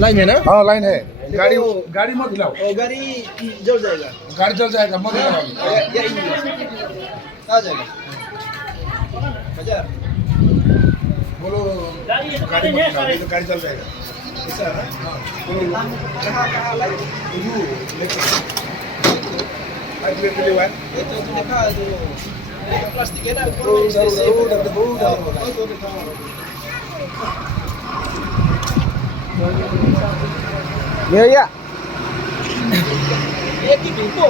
Line है ना? हाँ लाइन है। गाड़ी गाड़ी मत हिलाओ। गाड़ी जल जाएगा। गाड़ी चल जाएगा मत हिलाओ। आ जाएगा। बाजार बोलो गाड़ी मत हिलाओ, नहीं तो गाड़ी चल जाएगा। ऐसा है ना? हाँ बोलो कहाँ लाइन? यू लेके लाइट लेके ले वायर। ये तो देखा जो प्लास्टिक है ना ऊपर में उधर ये या ये की टिंपो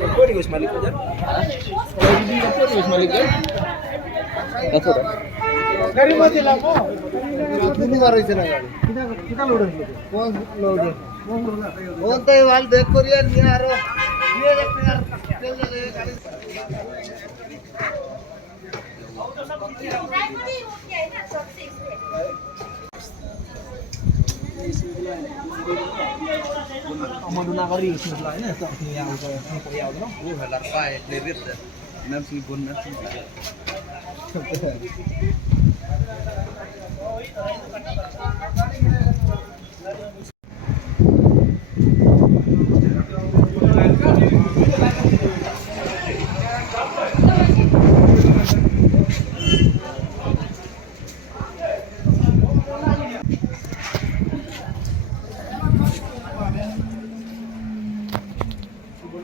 Apa ni Gus Malik aja? Kalau di apa Gus Malik ya? Apa dah? Dari mana lah mo? Ini baru istilah kali. Kita load dulu. Kau load. Kau tu wal back Korea ni aro. Dia dekh yaar. Chal jaye गाड़ी. Maduna kari sebelah ini tak yang koyau tu. Lad Rymbai David nam si gun nam si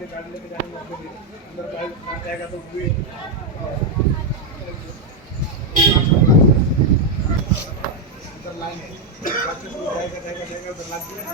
गाड़ी लेके जाने में अंदर bike जाएगा तो भी अंदर लाइन है जाएगा उधर लग गया